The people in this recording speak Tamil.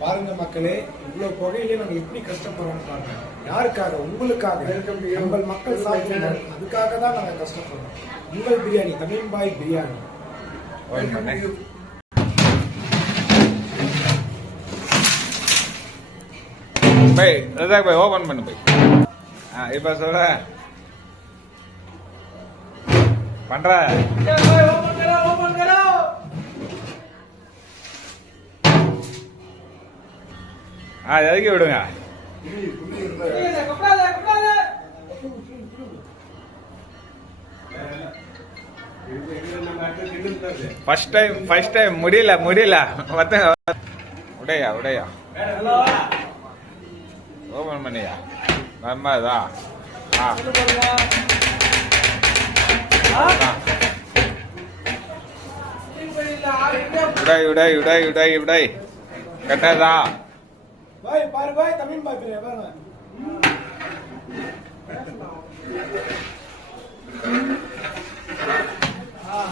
பாருங்க மக்களே, இவ்வளவு புகையிலே நாங்க எப்படி கஷ்டப்படுறோம் பாருங்க. யாருக்காக? உங்களுக்காக. உங்கள் மக்கள் சாப்பிடுறாங்க, அதுக்காக தான் நாங்க கஷ்டப்படுறோம். உங்கள் பிரியாணி, தமிழ் பாய் பிரியாணி. பை ரஜாக் பை ஓபன் பண்ணு பை. இப்ப சொல்ற பண்ற இறக்கி விடுங்க. ஃபர்ஸ்ட் டைம் முடியல உடையா ஓபன் பண்ணியா நம்மதா உடை கட்டதா பாய் பாரு பாய் தமிழ் பாய் பாருங்க.